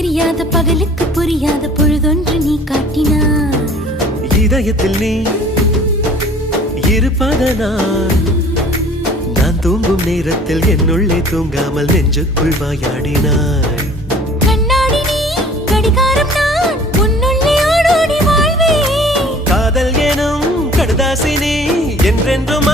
தெரியாத பகலுக்கு புரியாத பொழுதொன்று நீ காட்டினாய். இதயத்தில் நீ இருப்பதனால் நான் தூங்கும் நேரத்தில் என்னுள்ளே தூங்காமல் நெஞ்சுக்குள் வாயாடினாய். கண்ணாடி நீ கடிகாரம் நான் உன்னுள்ளே ஓடோடி வாழ்வே. காதல் எனும் கடுதாசி நீ என்றென்றும்